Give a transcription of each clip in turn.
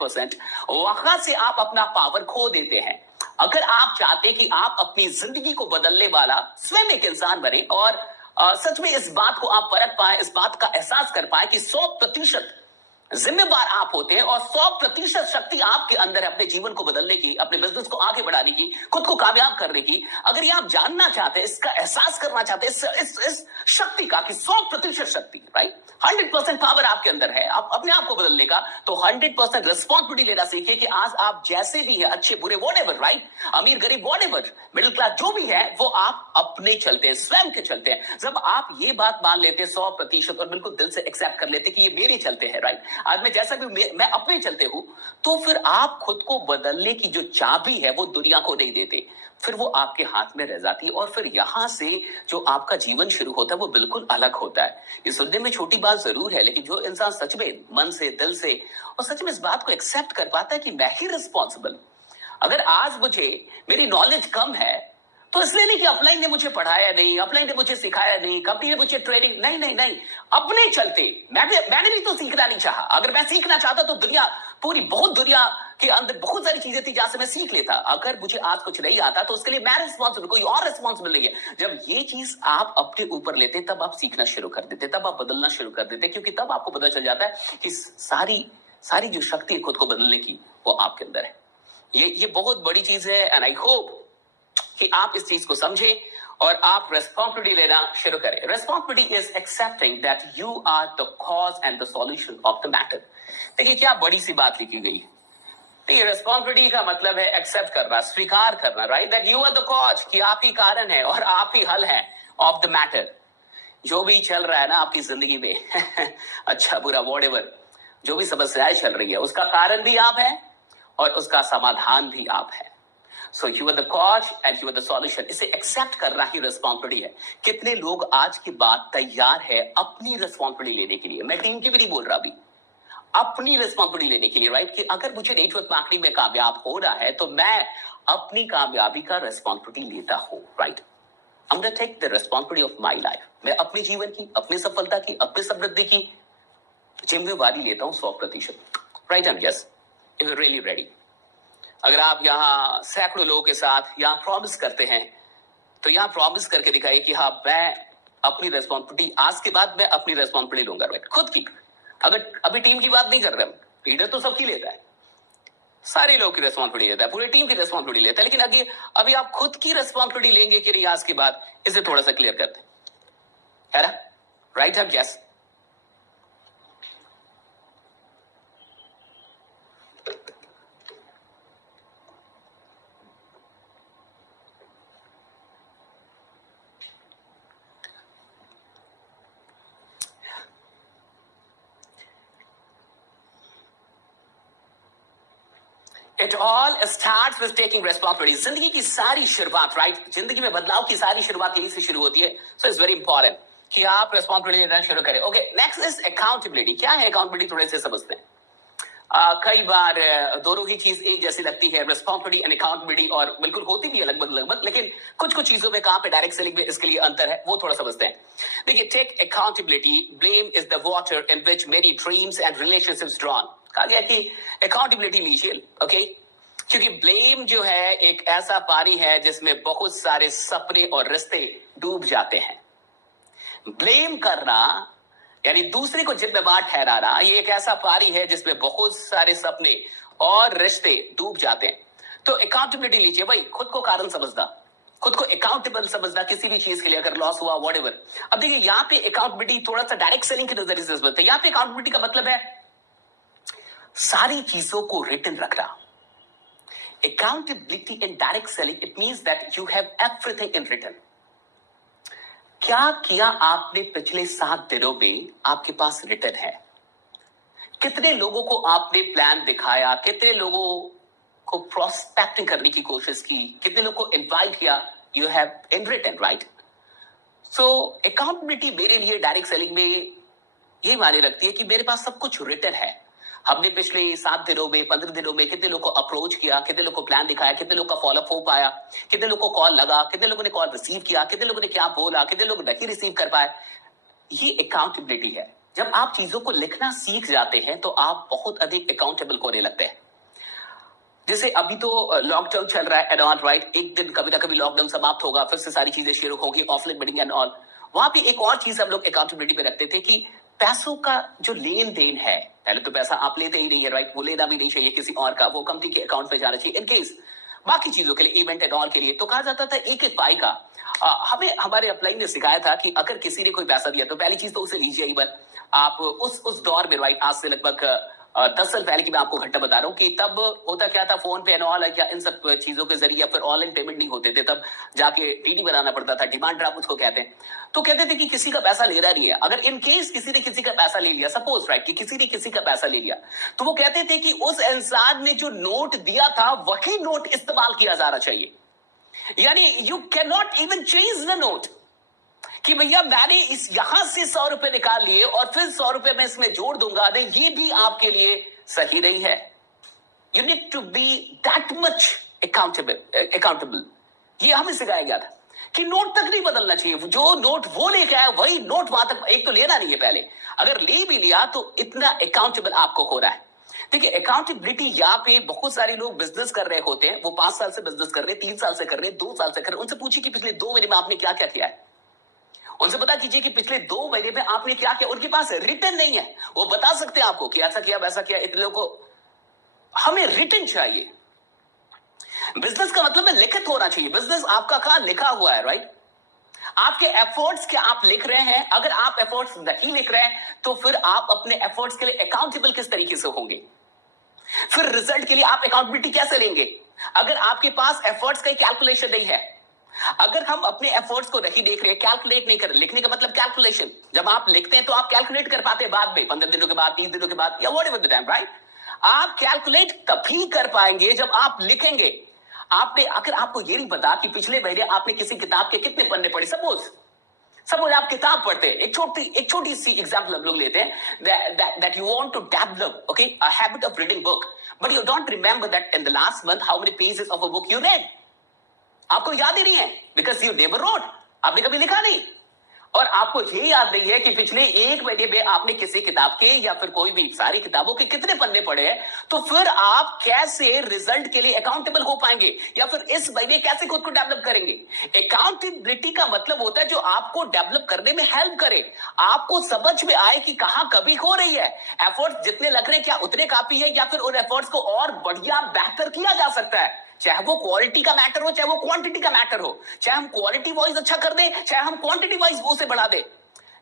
Percent, वहां से आप अपना पावर खो देते हैं। अगर आप चाहते कि आप अपनी जिंदगी को बदलने वाला स्वयं एक इंसान बने और सच में इस बात को आप परख पाए, इस बात का एहसास कर पाए कि 100% जिम्मेवार आप होते हैं और 100% शक्ति आपके अंदर है अपने जीवन को बदलने की, अपने बिजनेस को आगे बढ़ाने की, खुद को कामयाब करने की। अगर ये आप जानना चाहते हैं, इसका एहसास करना चाहते हैं, इस शक्ति का कि 100% शक्ति, राइट, 100% पावर आपके अंदर है आप अपने आप को बदलने का, तो 100% रिस्पॉन्सिबिलिटी लेना सीखिए कि आज आप जैसे भी है, अच्छे बुरे व्हाटएवर, राइट, अमीर गरीब व्हाटएवर, मिडिल क्लास जो भी है, वो आप अपने चलते हैं, स्वयं के चलते हैं। जब आप ये बात मान लेते हैं 100% और बिल्कुल दिल से एक्सेप्ट कर लेते कि ये मेरे चलते हैं, राइट, आज मैं जैसा भी मैं अपने चलते हूं, तो फिर आप खुद को बदलने की जो चाबी है वो दुनिया को नहीं देते, फिर वो आपके हाथ में रह जाती है और फिर यहां से जो आपका जीवन शुरू होता है वो बिल्कुल अलग होता है। ये सुनने में छोटी बात जरूर है, लेकिन जो इंसान सच में मन से, दिल से और सच में इस बात को एक्सेप्ट कर पाता है कि मैं ही रिस्पॉन्सिबल, अगर आज मुझे मेरी नॉलेज कम है तो इसलिए नहीं कि अपलाइन ने मुझे पढ़ाया नहीं, अपलाइन ने मुझे सिखाया नहीं, कंपनी ने मुझे ट्रेनिंग नहीं नहीं नहीं, अपने चलते मैंने भी तो सीखना नहीं चाहा। अगर मैं सीखना चाहता तो बहुत दुनिया के अंदर बहुत सारी चीजें थी जहां से मैं सीख लेता। अगर मुझे आज कुछ नहीं आता तो उसके लिए मैं रिस्पॉन्सिबल, कोई और रिस्पॉन्सिबल नहीं है। जब ये चीज आप अपने ऊपर लेते तब आप सीखना शुरू कर देते, तब आप बदलना शुरू कर देते, क्योंकि तब आपको पता चल जाता है कि सारी जो शक्ति है खुद को बदलने की वो आपके अंदर है। ये बहुत बड़ी चीज है एंड आई होप कि आप इस चीज को समझें और आप रेस्पॉन्सिबिलिटी लेना शुरू करें। Responsibility is accepting that you are the cause and the solution of the matter. देखिए क्या बड़ी सी बात लिखी गई। देखिए रेस्पॉन्सिबिलिटी का मतलब है एक्सेप्ट करना, स्वीकार करना, right, that you are the cause, कि आप ही कारण है और आप ही हल है ऑफ द मैटर। जो भी चल रहा है ना आपकी जिंदगी में अच्छा बुरा व्हाटएवर, जो भी समस्याएं चल रही है उसका कारण भी आप है और उसका समाधान भी आप है। So you are the cause and you are the solution. इसे एक्सेप्ट करना ही रिस्पॉन्सिबिलिटी है। कितने लोग आज की बात तैयार है अपनी रिस्पॉन्सिबिलिटी लेने के लिए, मैं टीम की भी नहीं बोल रहा अभी, अपनी रिस्पॉन्सिबिलिटी लेने के लिए, राइट, कि अगर मुझे नेटवर्क मार्केटिंग में कामयाब होना है तो मैं अपनी कामयाबी का रिस्पॉन्सिबिलिटी लेता हूं, right. I'm gonna take the responsibility of my life. मैं अपने जीवन की, अपनी सफलता की, अपनी समृद्धि की जिम्मेवारी लेता हूं 100%, right and yes, if you really ready. अगर आप यहाँ सैकड़ों लोगों के साथ यहाँ प्रॉमिस करते हैं तो यहाँ प्रॉमिस करके दिखाइए कि हाँ मैं अपनी रेस्पॉन्सिबिलिटी आज के बाद मैं अपनी रेस्पॉन्सिबिलिटी लूंगा, राइट, खुद की। अगर अभी टीम की बात नहीं कर रहे हम, लीडर तो सबकी लेता है, सारे लोग की रेस्पॉन्सिबिलिटी लेता है, पूरी टीम की रेस्पॉन्सिबिलिटी लेता है, लेकिन अभी आप खुद की रेस्पॉन्सिबिलिटी लेंगे कि नहीं आज के बाद, इसे थोड़ा सा क्लियर करते हैं, है ना, राइट है, yes. It all starts with taking responsibility. जिंदगी की सारी शुरुआत, राइट, जिंदगी में बदलाव की सारी शुरुआत यही से शुरू होती है। So it's very important कि आप responsibility लेना शुरू करें। Okay, next is accountability. क्या है accountability, थोड़े से समझते हैं। कई बार दोनों ही चीज एक जैसी लगती है, responsibility and accountability, और बिल्कुल होती भी है लगभग, लेकिन कुछ चीजों में कहां पे डायरेक्ट सेलिंग में इसके लिए अंतर है वो थोड़ा समझते हैं। देखिए, take accountability, blame is the water in which many dreams and relationships drown. कहा गया कि अकाउंटेबिलिटी लीजिए, ओके, क्योंकि ब्लेम जो है एक ऐसा पानी है जिसमें बहुत सारे सपने और रिश्ते डूब जाते हैं। ब्लेम करना यानी दूसरे को जिम्मेदार ठहराना, ये एक ऐसा पानी है जिसमें बहुत सारे सपने और रिश्ते डूब जाते हैं। तो अकाउंटेबिलिटी लीजिए भाई, खुद को कारण समझना, खुद को अकाउंटेबल समझना किसी भी चीज के लिए, अगर लॉस हुआ व्हाटएवर। अब देखिए यहाँ पे अकाउंटेबिलिटी थोड़ा सा डायरेक्ट सेलिंग के नजरिए से समझते हैं। यहाँ पे अकाउंटेबिलिटी का मतलब है सारी चीजों को रिटन रखना। Accountability in direct selling, it means that you have everything in written. क्या किया आपने पिछले 7 दिनों में, आपके पास रिटन है। कितने लोगों को आपने प्लान दिखाया, कितने लोगों को प्रोस्पेक्टिंग करने की कोशिश की, कितने लोगों को इनवाइट किया, you have in written, right. So accountability मेरे लिए डायरेक्ट सेलिंग में यही मायने रखती है कि मेरे पास सब कुछ रिटन है। हमने पिछले 7 दिनों में, 15 दिनों में कितने लोगों को अप्रोच किया, कितने लोगों को प्लान दिखाया, कितने लोगों का फॉलोअप हो पाया, कितने लोगों को कॉल लगा, कितने लोगों ने कॉल रिसीव किया, कितने लोगों ने क्या बोला, कितने लोग नहीं रिसीव कर पाए। ये अकाउंटेबिलिटी है। जब आप चीजों को लिखना सीख जाते हैं तो आप बहुत अधिक अकाउंटेबल होने लगते हैं। जैसे अभी तो लॉकडाउन चल रहा है एंड ऑल राइट, एक दिन कभी ना कभी लॉकडाउन समाप्त होगा, फिर से सारी चीजें शुरू होगी, ऑफलाइन मीटिंग एंड ऑल। वहां पे एक और चीज हम लोग अकाउंटेबिलिटी पे रखते थे कि पैसों का जो लेन देन है, पहले तो पैसा आप लेते ही नहीं है राइट, वो लेना भी नहीं चाहिए किसी और का, वो कंपनी के अकाउंट में जाना चाहिए इनकेस बाकी चीजों के लिए, इवेंट एंड ऑल के लिए। तो कहा जाता था एक एक पाई का। हमें हमारे अपलाइन ने सिखाया था कि अगर किसी ने कोई पैसा दिया तो पहली चीज तो उसे लीजिए ही मत। आप उस दौर में राइट, आज से लगभग 10 साल पहले की मैं आपको घटना बता रहा हूँ कि तब होता क्या था, फोन पे एंड ऑल या इन सब चीजों के जरिए या फिर ऑनलाइन पेमेंट नहीं होते थे, तब जाके डीडी बनाना पड़ता था, डिमांड ड्राफ्ट उसको कहते हैं। तो कहते थे कि किसी का पैसा लेना नहीं है। अगर इन केस किसी ने किसी का पैसा ले लिया, सपोज राइट कि किसी ने किसी का पैसा ले लिया, तो वो कहते थे कि उस इंसान ने जो नोट दिया था वही नोट इस्तेमाल किया जाना चाहिए। यानी you can not even change the note कि भैया मैंने इस यहां से 100 रुपए निकाल लिए और फिर 100 रुपए मैं इसमें जोड़ दूंगा, नहीं, ये भी आपके लिए सही नहीं है। You need to be that much accountable. ये हमें सिखाया गया था कि नोट तक नहीं बदलना चाहिए, जो नोट वो लेके आया वही नोट वहां तक, एक तो लेना नहीं है पहले, अगर ले भी लिया तो इतना अकाउंटेबल आपको हो रहा है। देखिए अकाउंटेबिलिटी, यहाँ पे बहुत सारे लोग बिजनेस कर रहे होते हैं, वो 5 साल से बिजनेस कर रहे हैं, 3 साल से कर रहे हैं, 2 साल से कर रहे हैं, उनसे पूछिए कि पिछले 2 महीने में आपने क्या क्या किया है। उनसे पता कीजिए कि पिछले 2 महीने में आपने क्या किया। उनके पास रिटर्न नहीं है, वो बता सकते हैं आपको कि ऐसा किया वैसा किया। इतने लोगों को, हमें रिटर्न चाहिए। बिजनेस का मतलब है लिखित होना चाहिए। बिजनेस आपका कहां लिखा हुआ है राइट, आपके एफर्ट्स क्या आप लिख रहे हैं। अगर आप एफर्ट्स नहीं लिख रहे हैं तो फिर आप अपने एफर्ट्स के लिए अकाउंटेबल किस तरीके से होंगे, फिर रिजल्ट के लिए आप अकाउंटेबिलिटी कैसे लेंगे अगर आपके पास एफर्ट्स का कैलकुलेशन नहीं है। अगर हम अपने एफर्ट्स को नहीं देख रहे, कैलकुलेट नहीं कर रहे, लिखने का मतलब कैलकुलेशन, जब आप लिखते हैं तो आप कैलकुलेट कर पाते हैं बाद में, 15 दिनों के बाद, 30 दिनों के बाद, या व्हाटएवर द टाइम राइट। आप कैलकुलेट तभी कर पाएंगे जब आप लिखेंगे। आपने, अगर आपको ये नहीं पता कि पिछले महीने आपने किसी किताब के कितने पन्ने पढ़े, सपोज आप किताब पढ़ते हैं, एक छोटी सी एग्जांपल हम लोग लेते हैं, that you want to develop okay a habit of reading book but you don't remember that in the last month how many pages of a book you read। आपको याद ही नहीं है बिकॉज यू नेवर रोट, आपने कभी लिखा नहीं। और आपको ये याद नहीं है कि पिछले 1 महीने में आपने किसी किताब के या फिर कोई भी सारी किताबों के कितने पन्ने पढ़े हैं, तो फिर आप कैसे रिजल्ट के लिए अकाउंटेबल हो पाएंगे, या फिर इस महीने कैसे खुद को डेवलप करेंगे। अकाउंटेबिलिटी का मतलब होता है जो आपको डेवलप करने में हेल्प करे, आपको समझ में आए कि कहां कभी हो रही है, एफर्ट्स जितने लग रहे हैं क्या उतने काफी है, या फिर उन एफर्ट्स को और बढ़िया बेहतर किया जा सकता है। चाहे वो क्वालिटी का मैटर हो, चाहे वो क्वांटिटी का मैटर हो, चाहे हम क्वालिटी वाइज अच्छा कर दें, चाहे हम क्वांटिटी वाइज वो से बढ़ा दें,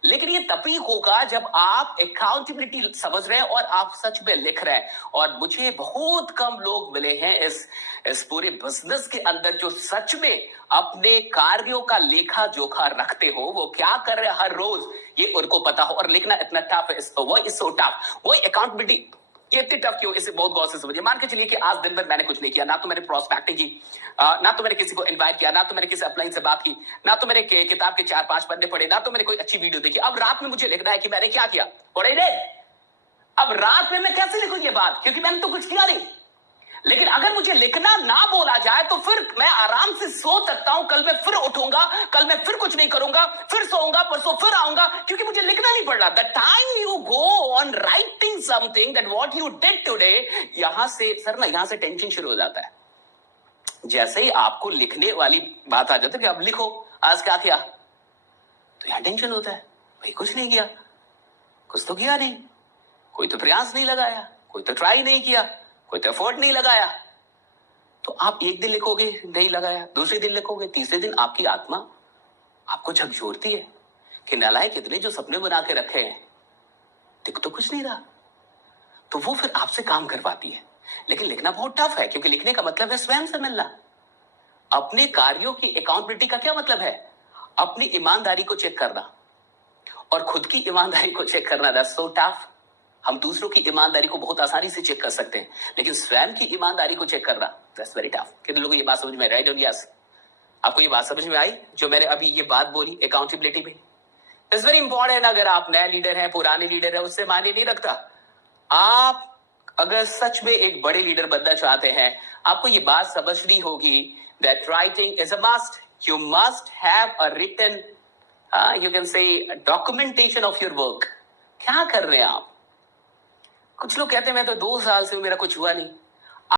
लेकिन ये तभी होगा जब आप अकाउंटेबिलिटी समझ रहे हैं और आप सच में लिख रहे हैं। और मुझे बहुत कम लोग मिले हैं इस पूरे बिजनेस के अंदर जो सच में अपने कार्यों का लेखा जोखा रखते हो, वो क्या कर रहे हैं हर रोज ये उनको पता हो। और लिखना इतना टफ है, वो इज सो टफ, वो अकाउंटेबिलिटी ये इतनी टफ क्यों, इसे बहुत गौर से समझिए। मान के चलिए कि आज दिन भर मैंने कुछ नहीं किया, ना तो मैंने प्रोस्पेक्टिंग की, ना तो मैंने किसी को इनवाइट किया, ना तो मैंने किसी अपलाइन से बात की, ना तो मैंने किताब के 4-5 पन्ने पढ़े, ना तो मैंने कोई अच्छी वीडियो देखी। अब रात में मुझे लिखना है कि मैंने क्या किया, अब रात में मैं कैसे लिखूं ये बात, क्योंकि मैंने तो कुछ किया नहीं। लेकिन अगर मुझे लिखना ना बोला जाए तो फिर मैं आराम से सो सकता हूं, कल मैं फिर उठूंगा, कल मैं फिर कुछ नहीं करूंगा, फिर सोऊंगा, परसों फिर आऊंगा, क्योंकि मुझे लिखना नहीं पड़ रहा। The time you go on writing something that what you did today, यहां से सर ना, यहां से टेंशन शुरू हो जाता है। जैसे ही आपको लिखने वाली बात आ जाती है कि अब लिखो आज क्या किया, तो यहां टेंशन होता है, भाई कुछ नहीं किया, कुछ तो किया नहीं, कोई तो प्रयास नहीं लगाया, कोई तो ट्राई नहीं किया, कोई तो एफर्ट नहीं लगाया। तो आप एक दिन लिखोगे नहीं लगाया, दूसरे दिन लिखोगे, तीसरे दिन आपकी आत्मा आपको झकझोरती है कि नालायक इतने जो सपने बना के रखे हैं, दिख तो कुछ नहीं रहा। तो वो फिर आपसे काम करवाती है। लेकिन लिखना बहुत टफ है, क्योंकि लिखने का मतलब है स्वयं से मिलना। अपने कार्यों की अकाउंटेबिलिटी का क्या मतलब है, अपनी ईमानदारी को चेक करना और खुद की ईमानदारी को चेक करना। That's so tough. हम दूसरों की ईमानदारी को बहुत आसानी से चेक कर सकते हैं, लेकिन स्वयं की ईमानदारी को चेक करना दैट्स वेरी टफ। कितने लोगों को ये बात समझ में आई, राइट और यस? आपको ये बात समझ में आई जो मैंने अभी ये बात बोली अकाउंटेबिलिटी पे? It's very important. अगर आप नए लीडर हैं, पुराने लीडर है, उससे मायने नहीं रखता। आप अगर सच में एक बड़े लीडर बनना चाहते हैं, आपको ये बात समझनी होगी that writing is a must. You must have a written, you can say documentation of your work, क्या कर रहे हैं आप? कुछ लोग कहते हैं मैं तो 2 साल से हूं, मेरा कुछ हुआ नहीं।